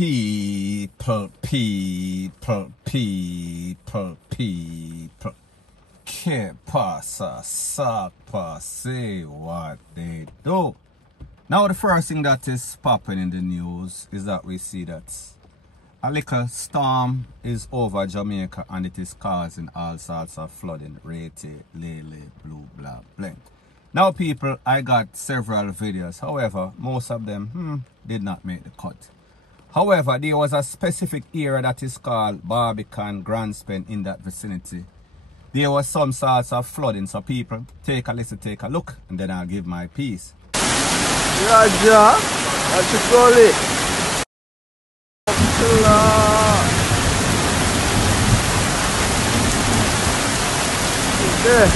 people. Que pasa, sapa, say what they do. Now the first thing that is popping in the news is that we see that a little storm is over Jamaica and it is causing all sorts of flooding. Rete, lele, blue, blah, blank. Now people, I got several videos. However, most of them did not make the cut. However, there was a specific area that is called Barbican, Grandspend in that vicinity. There was some sorts of flooding. So people, take a listen, take a look, and then I'll give my piece. Raja, what you call it? Okay.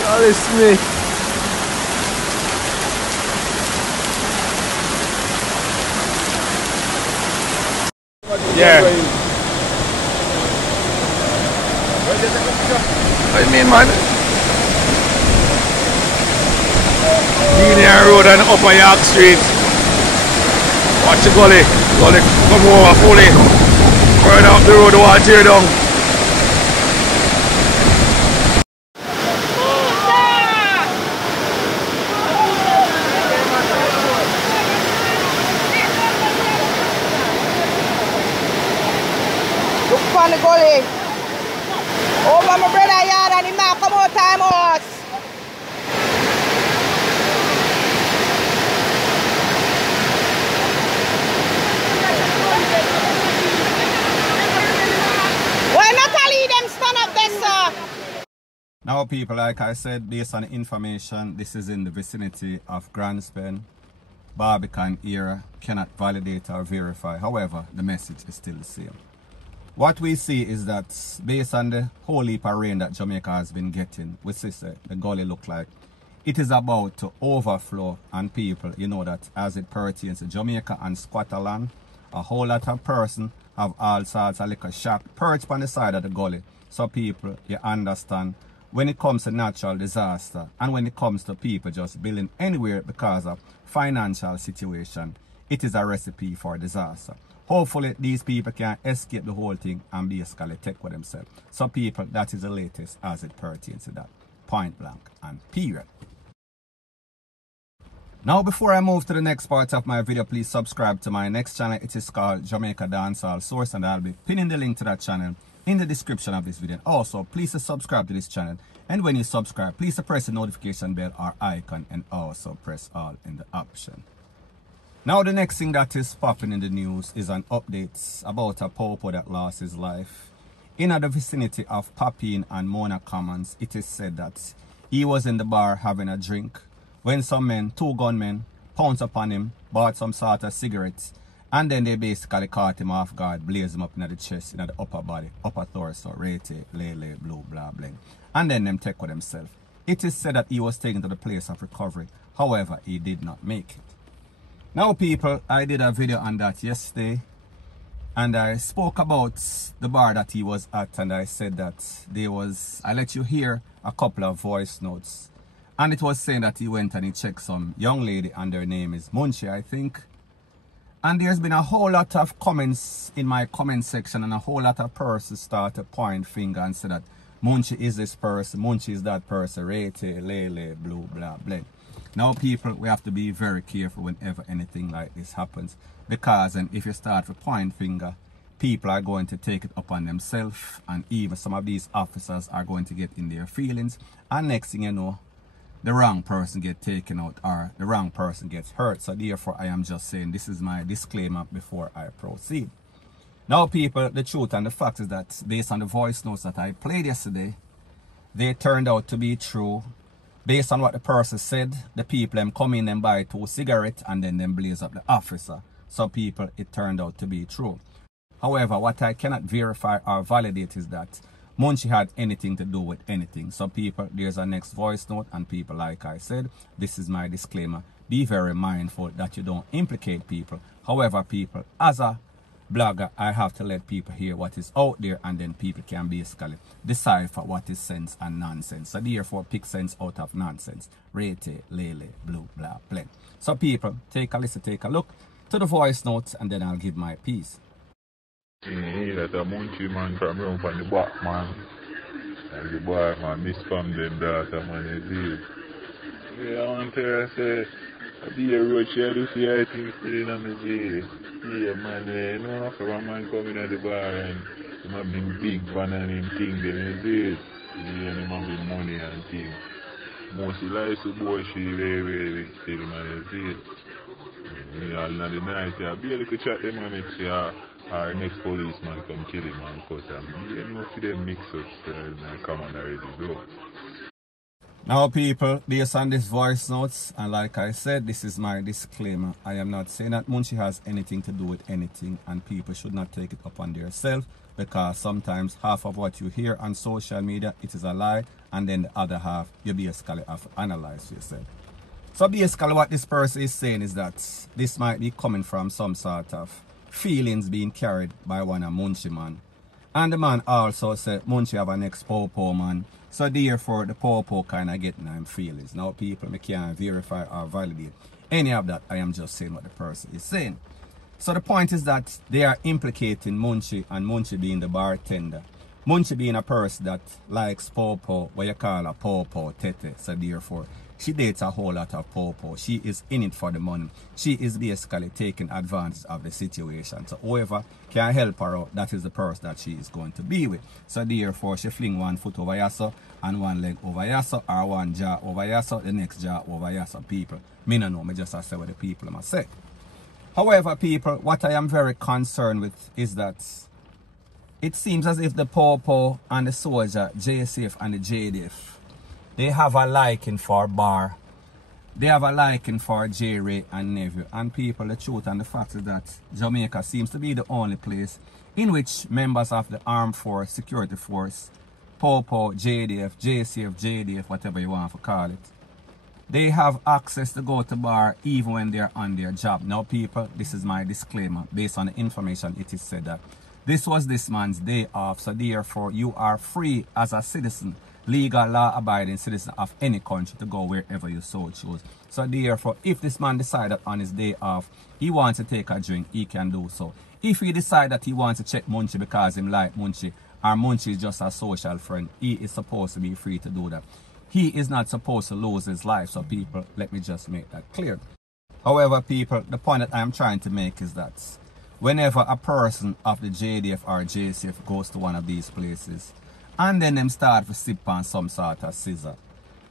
Charlie Smith. Yeah. What do you mean, man? Guinea Road and Upper York Street. Watch the gully. Gully come over fully. Further up the road, watch here down. Look on the gully. Over my brother yard and him now come out time out. Why not all of them stand up there, sir? Now people, like I said, based on the information, this is in the vicinity of Grandspend, Barbican area. Cannot validate or verify. However, the message is still the same. What we see is that based on the whole heap of rain that Jamaica has been getting, we see the gully look like it is about to overflow, and people, you know that as it pertains to Jamaica and Scotland, a whole lot of person have all sorts of liquor shop perched on the side of the gully. So people, you understand, when it comes to natural disaster and when it comes to people just building anywhere because of financial situation, it is a recipe for disaster. Hopefully, these people can escape the whole thing and basically take for themselves. So people, that is the latest as it pertains to that. Point blank and period. Now, before I move to the next part of my video, please subscribe to my next channel. It is called Jamaica Dancehall Source, and I'll be pinning the link to that channel in the description of this video. Also, please subscribe to this channel. And when you subscribe, please press the notification bell or icon and also press all in the option. Now the next thing that is popping in the news is an update about a popo that lost his life. In the vicinity of Papine and Mona Commons, it is said that he was in the bar having a drink when some men, two gunmen, pounced upon him, bought some sort of cigarettes, and then they basically caught him off guard, blazed him up in the chest, in the upper body, upper torso, rete, lele, blue, blah, blah, and then them take with themselves. It is said that he was taken to the place of recovery. However, he did not make it. Now people, I did a video on that yesterday and I spoke about the bar that he was at, and I said that I let you hear a couple of voice notes, and it was saying that he went and he checked some young lady and her name is Munchie, I think. And there's been a whole lot of comments in my comment section, and a whole lot of persons start to point finger and say that Munchie is this person, Munchie is that person, rete, lele, blue, blah, blah. Now people, we have to be very careful whenever anything like this happens, because if you start to point finger, people are going to take it upon themselves, and even some of these officers are going to get in their feelings, and next thing you know, the wrong person gets taken out or the wrong person gets hurt. So therefore, I am just saying this is my disclaimer before I proceed. Now people, the truth and the fact is that based on the voice notes that I played yesterday, they turned out to be true. Based on what the person said, the people them come in and buy 2 cigarettes and then them blaze up the officer. So people, it turned out to be true. However, what I cannot verify or validate is that Munchie had anything to do with anything. So people, there's a next voice note, and people, like I said, this is my disclaimer. Be very mindful that you don't implicate people. However, people, as a blogger, I have to let people hear what is out there, and then people can basically decipher what is sense and nonsense. So therefore, pick sense out of nonsense. Rete, lele, blue, blah, blend. So people, take a listen, take a look to the voice notes, and then I'll give my piece. That a Munchie man from around from the back, man. And the boy, man, miss from them daughter, man, is it. Yeah, I want to say, I be a road share to see how things still in the jail. Yeah, man, you know, for a man coming at the bar and him having big van and him thing, then is it. Yeah, and him having money and things. Mostly likes to boy, she very still, man, is it. Yeah, all the night, yeah, be a little chat them and it's, yeah. Our next policeman come kill him and cut him. You know, for them mix-ups and come on already, though. Now people, based on this voice notes, and like I said, this is my disclaimer. I am not saying that Munchie has anything to do with anything, and people should not take it upon themselves, because sometimes half of what you hear on social media, it is a lie, and then the other half, you basically have to analyze yourself. So basically what this person is saying is that this might be coming from some sort of feelings being carried by one of Munchie man. And the man also said Munchie have an ex-Popo man. So therefore the Popo kind of getting them feelings. Now people, me can't verify or validate any of that. I am just saying what the person is saying. So the point is that they are implicating Munchie, and Munchie being the bartender. Munchie being a person that likes Popo, what you call a Popo tete. So therefore she dates a whole lot of Popo. She is in it for the money. She is basically taking advantage of the situation. So whoever can help her out, that is the person that she is going to be with. So therefore, she fling one foot over yasso and one leg over yasso, or one jaw over yasso, the next jaw over yasso. People, me no know, me just say what the people must say. However, people, what I am very concerned with is that it seems as if the Popo and the soldier, JCF and the JDF, they have a liking for bar. They have a liking for J-Ray and Nephew. And people, the truth and the fact is that Jamaica seems to be the only place in which members of the armed force, security force, Popo, JDF, JCF, JDF, whatever you want to call it, they have access to go to bar even when they're on their job. Now people, this is my disclaimer. Based on the information, it is said that this was this man's day off. So therefore, you are free as a citizen, legal, law-abiding citizen of any country to go wherever you so choose. So therefore, if this man decided on his day off, he wants to take a drink, he can do so. If he decide that he wants to check Munchie because him like Munchie, or Munchie is just a social friend, he is supposed to be free to do that. He is not supposed to lose his life. So people, let me just make that clear. However, people, the point that I am trying to make is that whenever a person of the JDF or JCF goes to one of these places, and then them start to sip on some sort of scissor,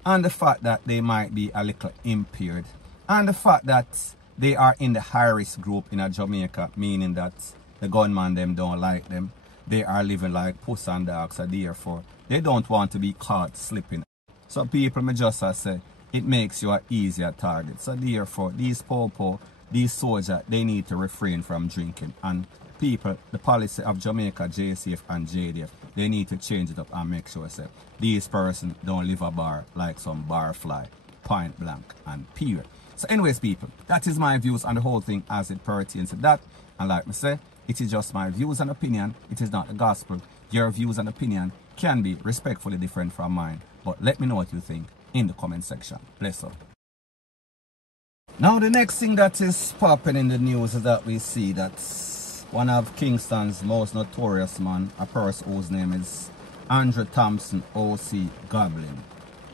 and the fact that they might be a little impaired, and the fact that they are in the high-risk group in a Jamaica, meaning that the gunman them don't like them, they are living like puss and dogs, so therefore they don't want to be caught slipping. So people, me just say, it makes you an easier target. So therefore, these Popo, these soldiers, they need to refrain from drinking. And people, the policy of Jamaica, JCF and JDF, they need to change it up and make sure say these persons don't live a bar like some bar fly, point blank and period. So anyways, people, that is my views on the whole thing as it pertains to that. And like me say, it is just my views and opinion. It is not the gospel. Your views and opinion can be respectfully different from mine. But let me know what you think in the comment section. Bless up. Now the next thing that is popping in the news is that we see that one of Kingston's most notorious man, a person whose name is Andrew Thompson, OC Goblin.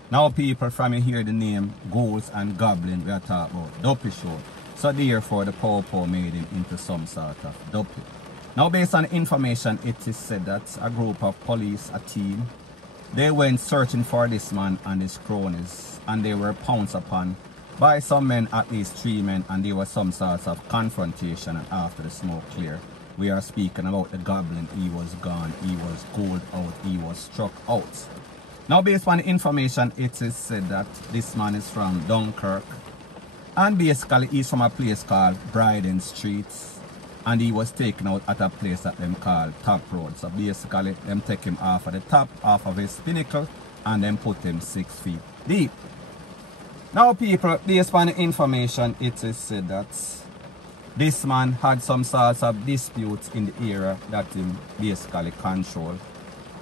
Now people, from you hear the name Ghouls and Goblin, we are talking about Dopey Show. So therefore the Popo made him into some sort of Dopey. Now based on information, it is said that a group of police, a team, they went searching for this man and his cronies, and they were pounced upon by some men, at least 3 men, and there was some sort of confrontation. And after the smoke cleared, we are speaking about the Goblin. He was gone, he was cooled out, he was struck out. Now based on the information, it is said that this man is from Dunkirk, and basically he's from a place called Bryden Street, and he was taken out at a place that them call Top Road. So basically them take him off of the top, off of his pinnacle, and then put him 6 feet deep. Now people, based on the information, it is said that This man had some sorts of disputes in the area that him basically controlled.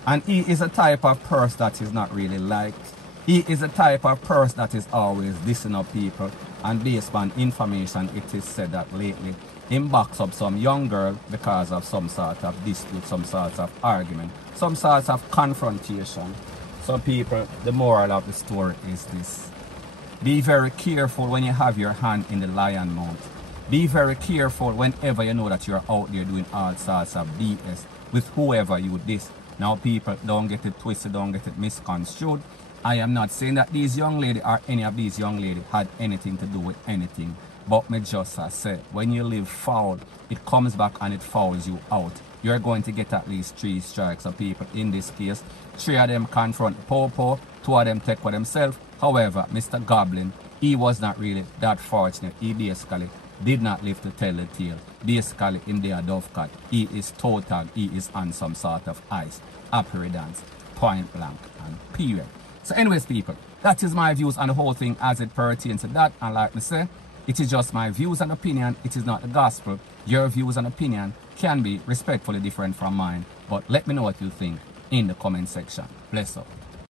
And he is a type of person that is not really liked. He is a type of person that is always dissing up people. And based on information, it is said that lately, him backs up some young girl because of some sort of dispute, some sort of argument, some sort of confrontation. So people, the moral of the story is this. Be very careful when you have your hand in the lion mouth. Be very careful whenever you know that you're out there doing all sorts of BS with whoever you diss. Now people, don't get it twisted, don't get it misconstrued. I am not saying that these young ladies or any of these young ladies had anything to do with anything. But me just say, when you live foul, it comes back and it fouls you out. You're going to get at least 3 strikes of people. In this case, 3 of them confront Popo, 2 of them take for themselves. However, Mr. Goblin, he was not really that fortunate. He basically did not live to tell the tale. Basically, in their dovecat, he is total, he is on some sort of ice. Appearance, point blank, and period. So anyways, people, that is my views on the whole thing as it pertains to that. And like me say, it is just my views and opinion. It is not the gospel. Your views and opinion can be respectfully different from mine. But let me know what you think in the comment section. Bless up.